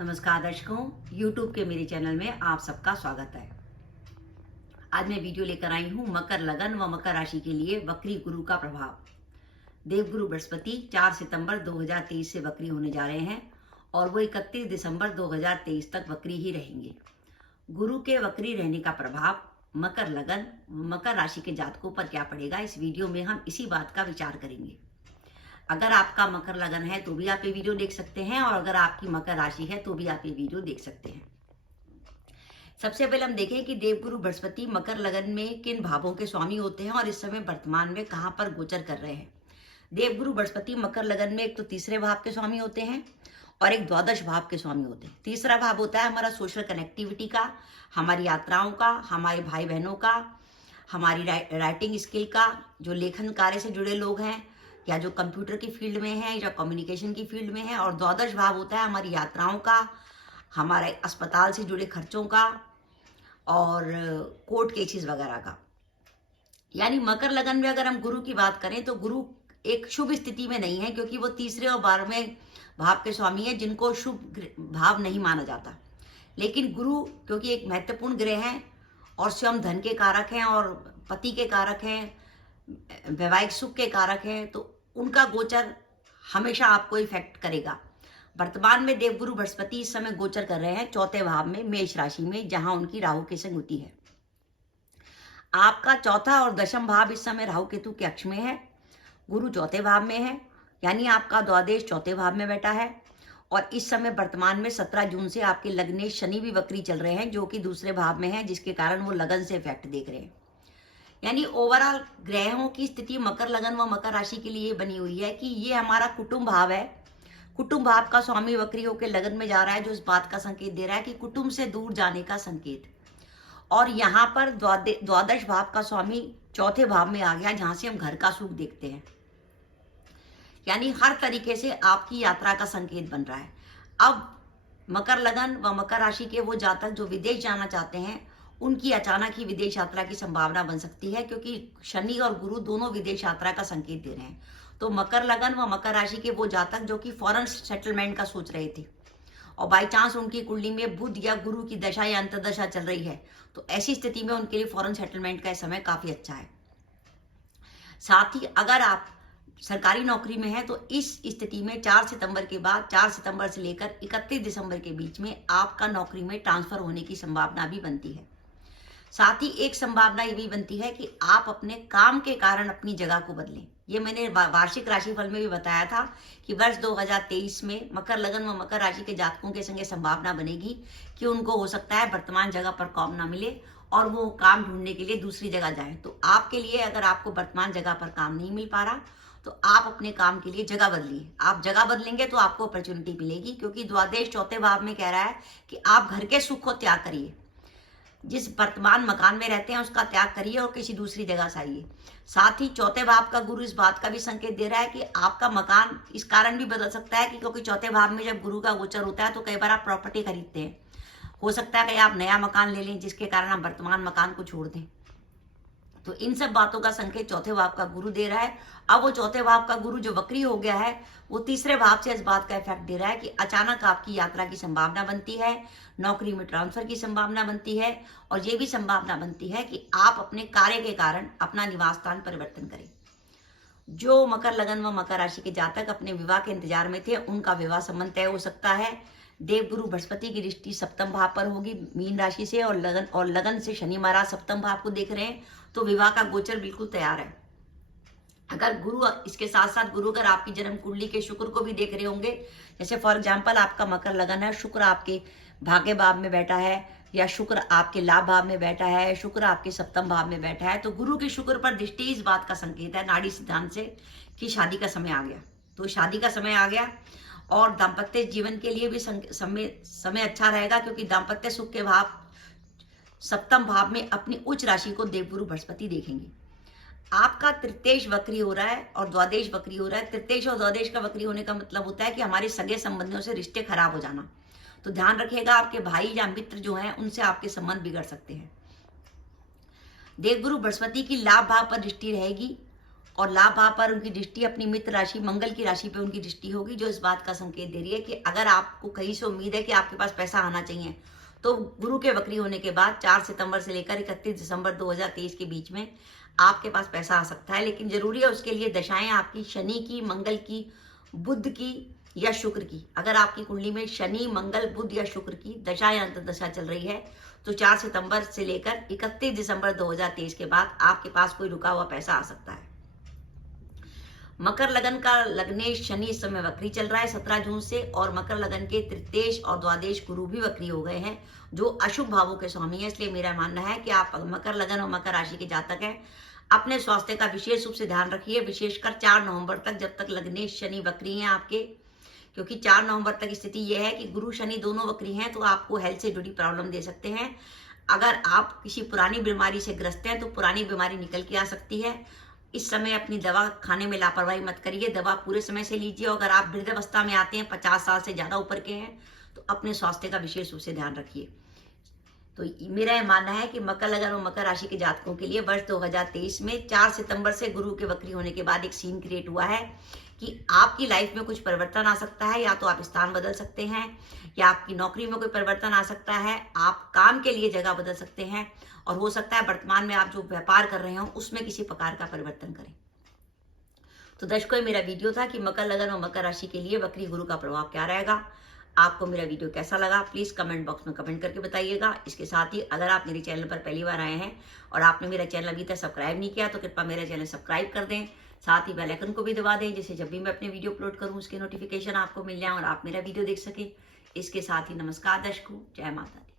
नमस्कार दर्शकों, YouTube के मेरे चैनल में आप सबका स्वागत है। आज मैं वीडियो लेकर आई हूँ मकर लगन व मकर राशि के लिए वक्री गुरु का प्रभाव। देवगुरु बृहस्पति 4 सितंबर 2023 से वक्री होने जा रहे हैं और वो 31 दिसंबर 2023 तक वक्री ही रहेंगे। गुरु के वक्री रहने का प्रभाव मकर लगन व मकर राशि के जातकों पर क्या पड़ेगा, इस वीडियो में हम इसी बात का विचार करेंगे। अगर आपका मकर लगन है तो भी आप ये वीडियो देख सकते हैं और अगर आपकी मकर राशि है तो भी आप ये वीडियो देख सकते हैं। सबसे पहले हम देखें कि देवगुरु बृहस्पति मकर लगन में किन भावों के स्वामी होते हैं और इस समय वर्तमान में कहां पर गोचर कर रहे हैं। देवगुरु बृहस्पति मकर लगन में एक तो तीसरे भाव के स्वामी होते हैं और एक द्वादश भाव के स्वामी होते हैं। तीसरा भाव होता है हमारा सोशल कनेक्टिविटी का, हमारी यात्राओं का, हमारे भाई बहनों का, हमारी राइटिंग स्किल का, जो लेखन कार्य से जुड़े लोग हैं या जो कंप्यूटर की फील्ड में है या कम्युनिकेशन की फील्ड में है। और द्वादश भाव होता है हमारी यात्राओं का, हमारे अस्पताल से जुड़े खर्चों का और कोर्ट केसेस वगैरह का। यानी मकर लगन में अगर हम गुरु की बात करें तो गुरु एक शुभ स्थिति में नहीं है, क्योंकि वो तीसरे और 12वें भाव के स्वामी है जिनको शुभ भाव नहीं माना जाता। लेकिन गुरु क्योंकि एक महत्वपूर्ण ग्रह है और स्वयं धन के कारक हैं और पति के कारक हैं, वैवाहिक सुख के कारक हैं, तो उनका गोचर हमेशा आपको इफेक्ट करेगा। वर्तमान में देवगुरु बृहस्पति इस समय गोचर कर रहे हैं चौथे भाव में, मेष राशि में, जहां उनकी राहु के संग होती है। आपका चौथा और दशम भाव इस समय राहु केतु के अक्ष में है। गुरु चौथे भाव में है, यानी आपका द्वादश चौथे भाव में बैठा है। और इस समय वर्तमान में 17 जून से आपके लग्नेश शनि भी वक्री चल रहे हैं, जो कि दूसरे भाव में है, जिसके कारण वो लगन से इफेक्ट देख रहे हैं। यानी ओवरऑल ग्रहों की स्थिति मकर लगन व मकर राशि के लिए बनी हुई है कि ये हमारा कुटुंब भाव है। कुटुंब भाव का स्वामी वक्री होकर लगन में जा रहा है, जो इस बात का संकेत दे रहा है कि कुटुंब से दूर जाने का संकेत। और यहाँ पर द्वादश भाव का स्वामी चौथे भाव में आ गया, जहां से हम घर का सुख देखते हैं। यानी हर तरीके से आपकी यात्रा का संकेत बन रहा है। अब मकर लगन व मकर राशि के वो जातक जो विदेश जाना चाहते हैं, उनकी अचानक ही विदेश यात्रा की संभावना बन सकती है, क्योंकि शनि और गुरु दोनों विदेश यात्रा का संकेत दे रहे हैं। तो मकर लगन व मकर राशि के वो जातक जो कि फॉरेन सेटलमेंट का सोच रहे थे और बाई चांस उनकी कुंडली में बुध या गुरु की दशा या अंतर्दशा चल रही है, तो ऐसी स्थिति में उनके लिए फॉरेन सेटलमेंट का समय काफी अच्छा है। साथ ही अगर आप सरकारी नौकरी में है तो इस स्थिति में 4 सितंबर के बाद, 4 सितंबर से लेकर 31 दिसंबर के बीच में आपका नौकरी में ट्रांसफर होने की संभावना भी बनती है। साथ ही एक संभावना ये भी बनती है कि आप अपने काम के कारण अपनी जगह को बदलें। ये मैंने वार्षिक राशिफल में भी बताया था कि वर्ष 2023 में मकर लगन व मकर राशि के जातकों के संगे संभावना बनेगी कि उनको हो सकता है वर्तमान जगह पर काम ना मिले और वो काम ढूंढने के लिए दूसरी जगह जाएं। तो आपके लिए अगर आपको वर्तमान जगह पर काम नहीं मिल पा रहा तो आप अपने काम के लिए जगह बदलिए। आप जगह बदलेंगे तो आपको अपॉर्चुनिटी मिलेगी, क्योंकि द्वादश चौथे भाव में कह रहा है कि आप घर के सुख को त्याग करिए। जिस वर्तमान मकान में रहते हैं उसका त्याग करिए और किसी दूसरी जगह से आइए। साथ ही चौथे भाव का गुरु इस बात का भी संकेत दे रहा है कि आपका मकान इस कारण भी बदल सकता है कि क्योंकि चौथे भाव में जब गुरु का गोचर होता है तो कई बार आप प्रॉपर्टी खरीदते हैं। हो सकता है कि आप नया मकान ले लें, जिसके कारण आप वर्तमान मकान को छोड़ दें। तो इन सब बातों का संकेत चौथे भाव का गुरु दे रहा है। अब वो चौथे भाव का गुरु जो वक्री हो गया है, वो तीसरे भाव से इस बात का इफेक्ट दे रहा है कि अचानक आपकी यात्रा की संभावना बनती है, नौकरी में ट्रांसफर की संभावना बनती है और ये भी संभावना बनती है कि आप अपने कार्य के कारण अपना निवास स्थान परिवर्तन करें। जो मकर लगन व मकर राशि के जातक अपने विवाह के इंतजार में थे, उनका विवाह संबंध तय हो सकता है। देवगुरु बृहस्पति की दृष्टि सप्तम भाव पर होगी मीन राशि से और लगन से शनि महाराज सप्तम भाव को देख रहे हैं, तो विवाह का गोचर बिल्कुल तैयार है। अगर गुरु इसके साथ साथ गुरु अगर आपकी जन्म कुंडली के शुक्र को भी देख रहे होंगे, जैसे फॉर एग्जाम्पल आपका मकर लगन है, शुक्र आपके भाग्य भाव में बैठा है या शुक्र आपके लाभ भाव में बैठा है, शुक्र आपके सप्तम भाव में बैठा है, तो गुरु के शुक्र पर दृष्टि इस बात का संकेत है नाड़ी सिद्धांत से कि शादी का समय आ गया। तो शादी का समय आ गया और दाम्पत्य जीवन के लिए भी समय अच्छा रहेगा, क्योंकि दाम्पत्य सुख के भाव सप्तम भाव में अपनी उच्च राशि को देवगुरु बृहस्पति देखेंगे। आपका तृतीयेश वक्री हो रहा है और द्वादश वक्री हो रहा है। तृतीयेश और द्वादश का वक्री होने का मतलब होता है कि हमारे सगे संबंधियों से रिश्ते खराब हो जाना। तो ध्यान रखिएगा, आपके भाई या मित्र जो हैं उनसे आपके संबंध बिगड़ सकते हैं। देवगुरु बृहस्पति की लाभ भाव पर दृष्टि रहेगी और लाभ भाव पर उनकी दृष्टि अपनी मित्र राशि मंगल की राशि पे उनकी दृष्टि होगी, जो इस बात का संकेत दे रही है कि अगर आपको कहीं से उम्मीद है कि आपके पास पैसा आना चाहिए, तो गुरु के वक्री होने के बाद 4 सितंबर से लेकर 31 दिसंबर 2023 के बीच में आपके पास पैसा आ सकता है। लेकिन जरूरी है उसके लिए दशाएं आपकी शनि की, मंगल की, बुध की या शुक्र की। अगर आपकी कुंडली में शनि, मंगल, बुध या शुक्र की दशा या अंतर्दशा चल रही है, तो 4 सितंबर से लेकर 31 दिसंबर 2023 के बाद आपके पास कोई रुका हुआ पैसा आ सकता है। मकर लगन का लग्नेश शनि इस समय वक्री चल रहा है 17 जून से, और मकर लगन के तृतीयेश और द्वादश गुरु भी वक्री हो गए हैं, जो अशुभ भावों के स्वामी है। इसलिए मेरा मानना है कि आप मकर लगन और मकर राशि के जातक हैं, अपने स्वास्थ्य का विशेष रूप से ध्यान रखिए, विशेषकर 4 नवंबर तक, जब तक लग्नेश शनि वक्री हैं आपके। क्योंकि 4 नवंबर तक स्थिति यह है कि गुरु शनि दोनों वक्री हैं, तो आपको हेल्थ से जुड़ी प्रॉब्लम दे सकते हैं। अगर आप किसी पुरानी बीमारी से ग्रस्त हैं, तो पुरानी बीमारी निकल के आ सकती है। इस समय अपनी दवा खाने में लापरवाही मत करिए, दवा पूरे समय से लीजिए। अगर आप वृद्धावस्था में आते हैं, 50 साल से ज्यादा ऊपर के हैं, तो अपने स्वास्थ्य का विशेष रूप से ध्यान रखिए। तो मेरा यह मानना है कि मकर लगन और मकर राशि के जातकों के लिए वर्ष 2023 में 4 सितंबर से गुरु के वक्री होने के बाद एक सीन क्रिएट हुआ है कि आपकी लाइफ में कुछ परिवर्तन आ सकता है। या तो आप स्थान बदल सकते हैं, या आपकी नौकरी में कोई परिवर्तन आ सकता है, आप काम के लिए जगह बदल सकते हैं, और हो सकता है वर्तमान में आप जो व्यापार कर रहे हो उसमें किसी प्रकार का परिवर्तन करें। तो दर्शकों, ये मेरा वीडियो था कि मकर लगन और मकर राशि के लिए वक्री गुरु का प्रभाव क्या रहेगा। आपको मेरा वीडियो कैसा लगा, प्लीज कमेंट बॉक्स में कमेंट करके बताइएगा। इसके साथ ही अगर आप मेरे चैनल पर पहली बार आए हैं और आपने मेरा चैनल अभी तक सब्सक्राइब नहीं किया, तो कृपया मेरा चैनल सब्सक्राइब कर दें, साथ ही बेल आइकन को भी दबा दें, जिससे जब भी मैं अपने वीडियो अपलोड करूं उसके नोटिफिकेशन आपको मिल जाए और आप मेरा वीडियो देख सकें। इसके साथ ही नमस्कार दर्शकों, जय माता दी।